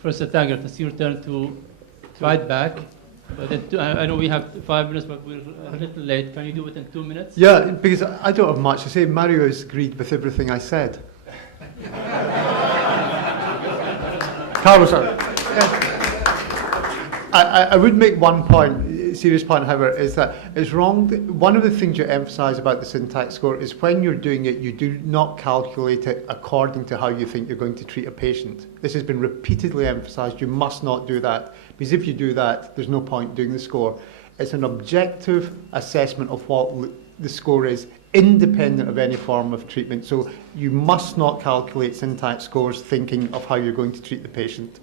Professor Taggart, I see you return to right back. But then I know we have 5 minutes, but we're a little late. Can you do it in 2 minutes? Yeah, because I don't have much to say. Mario has agreed with everything I said. Carlos, I would make one point, serious point, however, is that it's wrong. One of the things you emphasise about the syntax score is when you're doing it, you do not calculate it according to how you think you're going to treat a patient. This has been repeatedly emphasised. You must not do that, because if you do that, there's no point doing the score. It's an objective assessment of what the score is, independent of any form of treatment. So you must not calculate syntax scores thinking of how you're going to treat the patient.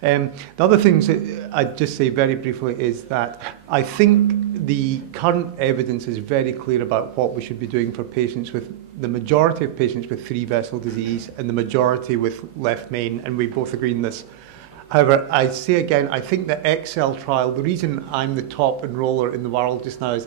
The other things that I'd just say very briefly is that I think the current evidence is very clear about what we should be doing for patients with the majority of patients with 3-vessel disease and the majority with left main, and we both agree on this. However, I say again, I think the Excel trial, the reason I'm the top enroller in the world just now is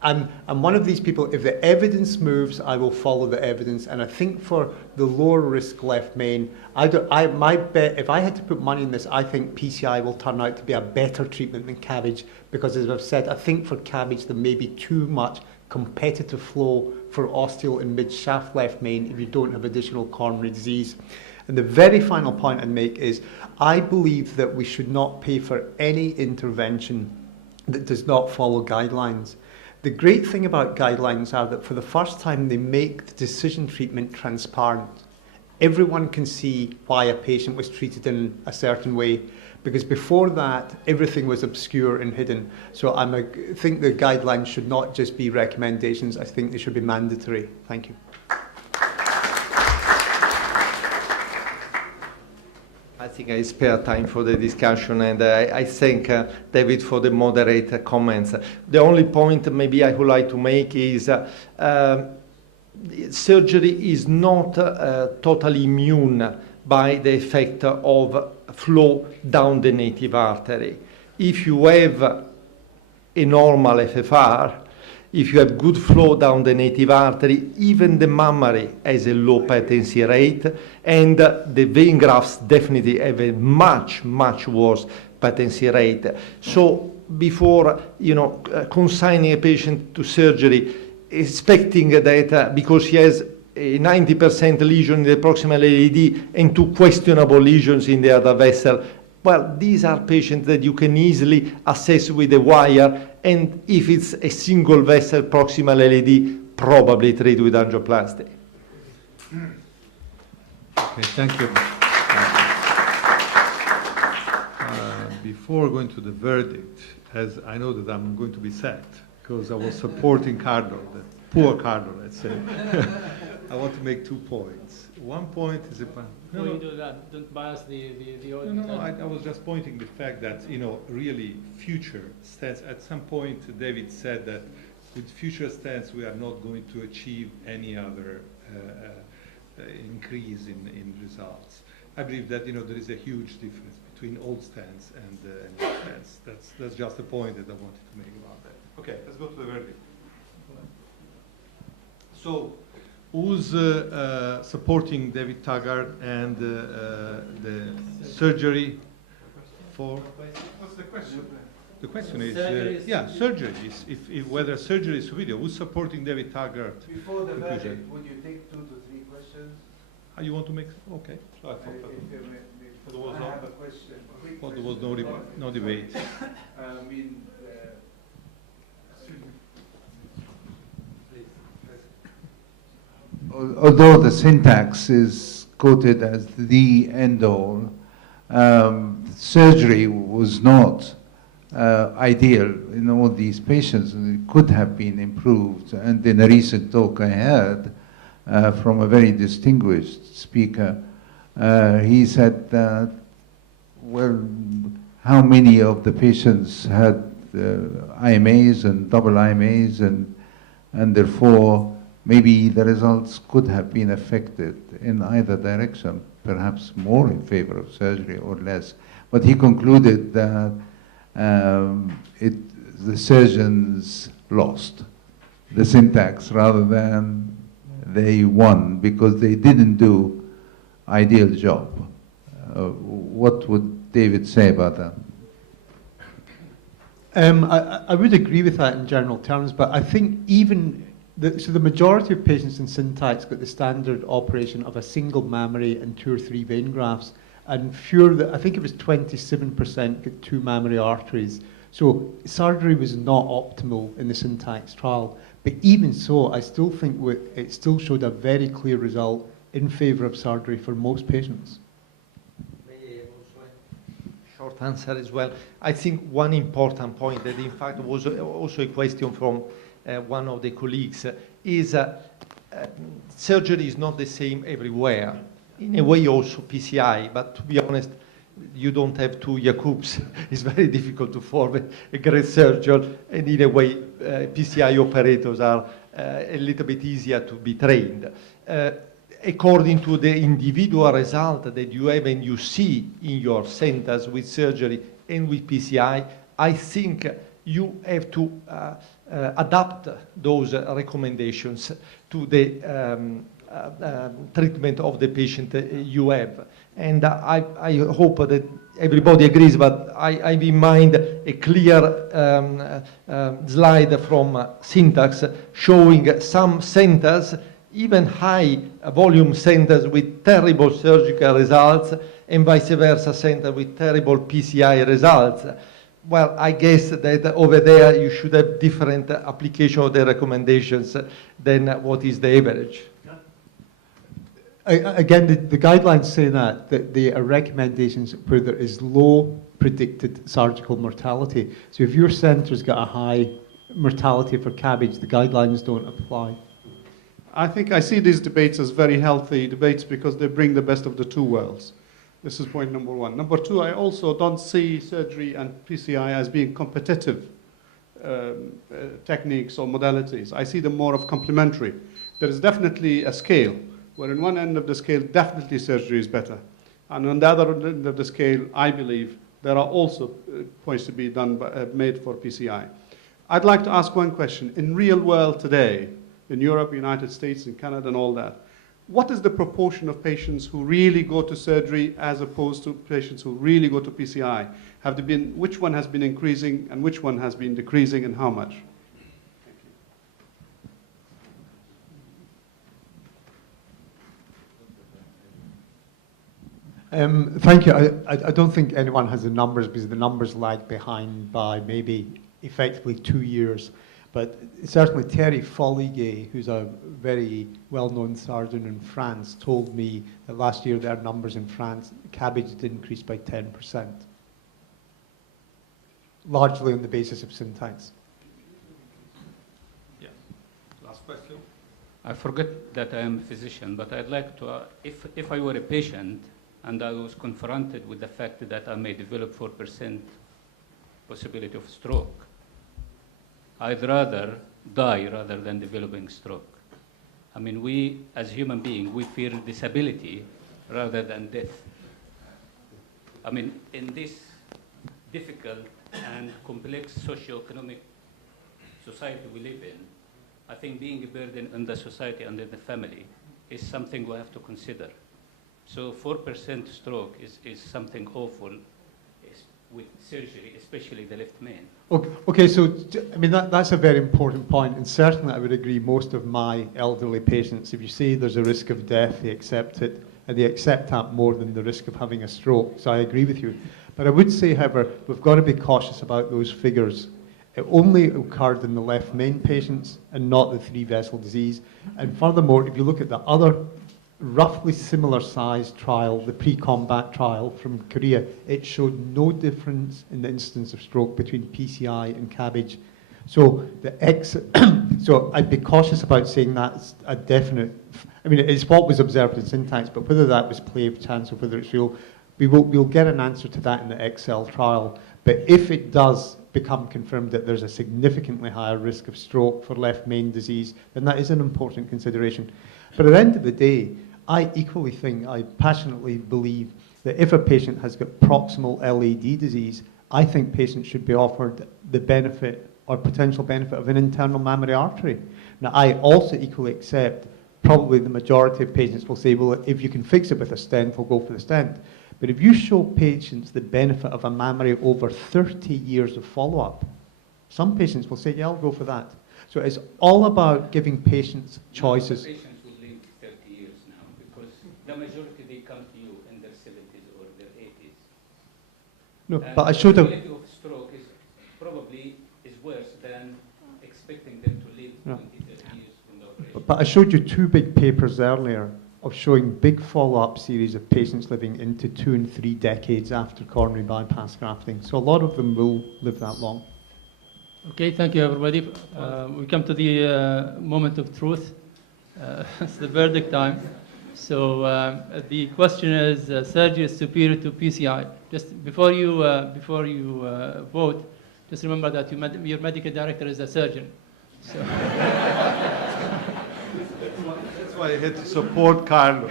I'm one of these people, if the evidence moves, I will follow the evidence. And I think for the lower risk left main, my bet, if I had to put money in this, I think PCI will turn out to be a better treatment than CABG, because as I've said, I think for CABG there may be too much competitive flow for ostial and mid-shaft left main if you don't have additional coronary disease. And the very final point I'd make is I believe that we should not pay for any intervention that does not follow guidelines. The great thing about guidelines are that for the first time they make the decision treatment transparent. Everyone can see why a patient was treated in a certain way, because before that everything was obscure and hidden. So I think the guidelines should not just be recommendations, I think they should be mandatory. Thank you. I think I spare time for the discussion, and I thank David for the moderate comments. The only point maybe I would like to make is surgery is not totally immune by the effect of flow down the native artery. If you have a normal FFR, if you have good flow down the native artery, even the mammary has a low patency rate, and the vein grafts definitely have a much, much worse patency rate. So before, consigning a patient to surgery, expecting that because he has a 90% lesion in the proximal LAD and 2 questionable lesions in the other vessel, well, these are patients that you can easily assess with a wire, and if it's a single vessel proximal LAD, probably treat with angioplasty. Okay, thank you. Before going to the verdict, as I know that I'm going to be sacked because I was supporting Carlo, the poor Carlo, let's say. I want to make 2 points. One point is about... No, you do that. Don't bias the audience. No, I was just pointing the fact that, really future stents, at some point David said that with future stents we are not going to achieve any other increase in results. I believe that, there is a huge difference between old stents and new stents. That's just a point that I wanted to make about that. Okay, let's go to the verdict. So, who's supporting David Taggart and the surgery for? What's the question? The question is, surgery. If whether surgery is superior. Who's supporting David Taggart? Before the verdict, would you take 2 to 3 questions? You want to make? Okay. So I thought I have a question. there was no debate. Although the syntax is quoted as the end-all, surgery was not ideal in all these patients, and it could have been improved. And in a recent talk I had from a very distinguished speaker, he said that, well, how many of the patients had IMAs and double IMAs, and therefore maybe the results could have been affected in either direction, perhaps more in favor of surgery or less. But he concluded that the surgeons lost the syntax rather than they won, because they didn't do ideal job. What What would David say about that? I would agree with that in general terms, but I think even the majority of patients in Syntax got the standard operation of a single mammary and 2 or 3 vein grafts, and I think it was 27% got 2 mammary arteries. So surgery was not optimal in the Syntax trial, but even so, I still think it still showed a very clear result in favour of surgery for most patients. Short answer as well. I think one important point that in fact was also a question from one of the colleagues is surgery is not the same everywhere. In a way also PCI, but to be honest, you don't have 2 Jacobs. It's very difficult to form a great surgeon, and in a way PCI operators are a little bit easier to be trained. According to the individual result that you have and you see in your centers with surgery and with PCI, I think you have to adapt those recommendations to the treatment of the patient you have. And I hope that everybody agrees, but I have in mind a clear slide from Syntax showing some centers, even high volume centers with terrible surgical results, and vice versa centers with terrible PCI results. Well, I guess that over there you should have different application of the recommendations than what is the average. Again, the guidelines say that they are recommendations where there is low predicted surgical mortality. So if your centre's got a high mortality for CABG, the guidelines don't apply. I think I see these debates as very healthy debates because they bring the best of the 2 worlds. This is point number 1. Number 2, I also don't see surgery and PCI as being competitive techniques or modalities. I see them more of complementary. There is definitely a scale where in one end of the scale, definitely surgery is better. And on the other end of the scale, I believe there are also points to be done made for PCI. I'd like to ask one question. In real world today, in Europe, United States, in Canada and all that, what is the proportion of patients who really go to surgery as opposed to patients who really go to PCI? Which one has been increasing and which one has been decreasing and how much? Thank you. I don't think anyone has the numbers because the numbers lag behind by maybe effectively 2 years. But certainly Terry Folligay, who's a very well-known surgeon in France, told me that last year their numbers in France, CABG had increased by 10%, largely on the basis of Syntax. Yeah. Last question. I forget that I am a physician, but I'd like to, if I were a patient and I was confronted with the fact that I may develop 4% possibility of stroke, I'd rather die rather than developing stroke. I mean, we, as human beings, we fear disability rather than death. I mean, in this difficult and complex socio-economic society we live in, I think being a burden on the society and in the family is something we have to consider. So 4% stroke is something awful with surgery, especially the left main. Okay, so I mean that's a very important point, and certainly I would agree. Most of my elderly patients, if you say there's a risk of death, they accept it, and they accept that more than the risk of having a stroke. So I agree with you. But I would say, however, we've got to be cautious about those figures. It only occurred in the left main patients and not the 3-vessel disease. And furthermore, if you look at the other roughly similar sized trial, the pre-combat trial from Korea, it showed no difference in the incidence of stroke between PCI and CABG. So so I'd be cautious about saying that's a definite. I mean, it's what was observed in Syntax, but whether that was play of chance or whether it's real, we'll get an answer to that in the Excel trial. But if it does become confirmed that there's a significantly higher risk of stroke for left main disease, then that is an important consideration. But at the end of the day, I equally think, I passionately believe that if a patient has got proximal LAD disease, I think patients should be offered the benefit or potential benefit of an internal mammary artery. Now, I also equally accept probably the majority of patients will say, well, if you can fix it with a stent, we'll go for the stent. But if you show patients the benefit of a mammogram over 30 years of follow-up, some patients will say, yeah, I'll go for that. So it's all about giving patients choices. Patients will live 30 years now because the majority, they come to you in their 70s or their 80s. No, And but I showed the a, probability of stroke is probably worse than expecting them to live Yeah. 20, 30 years from the operation. but I showed you 2 big papers earlier of showing big follow-up series of patients living into 2 and 3 decades after coronary bypass grafting. So a lot of them will live that long. Okay, thank you, everybody. We come to the moment of truth. It's the verdict time. So the question is, surgery is superior to PCI. Just before you vote, just remember that your medical director is a surgeon. So That's why I had to support Carlo.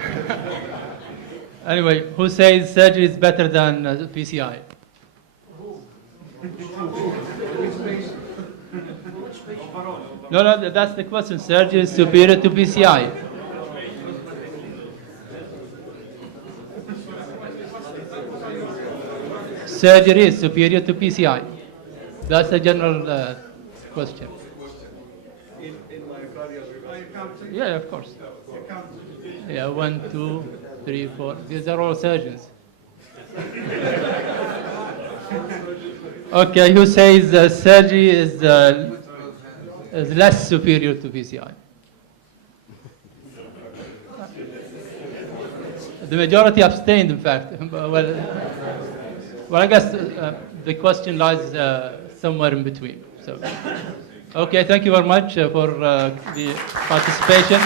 anyway, who says surgery is better than PCI? No, that's the question. Surgery is superior to PCI. Surgery is superior to PCI. That's the general question. Yeah, of course. Yeah, 1, 2, 3, 4. These are all surgeons. Okay, who says surgery is less superior to PCI? The majority abstained, in fact. Well, I guess the question lies somewhere in between. So, okay, thank you very much for the participation.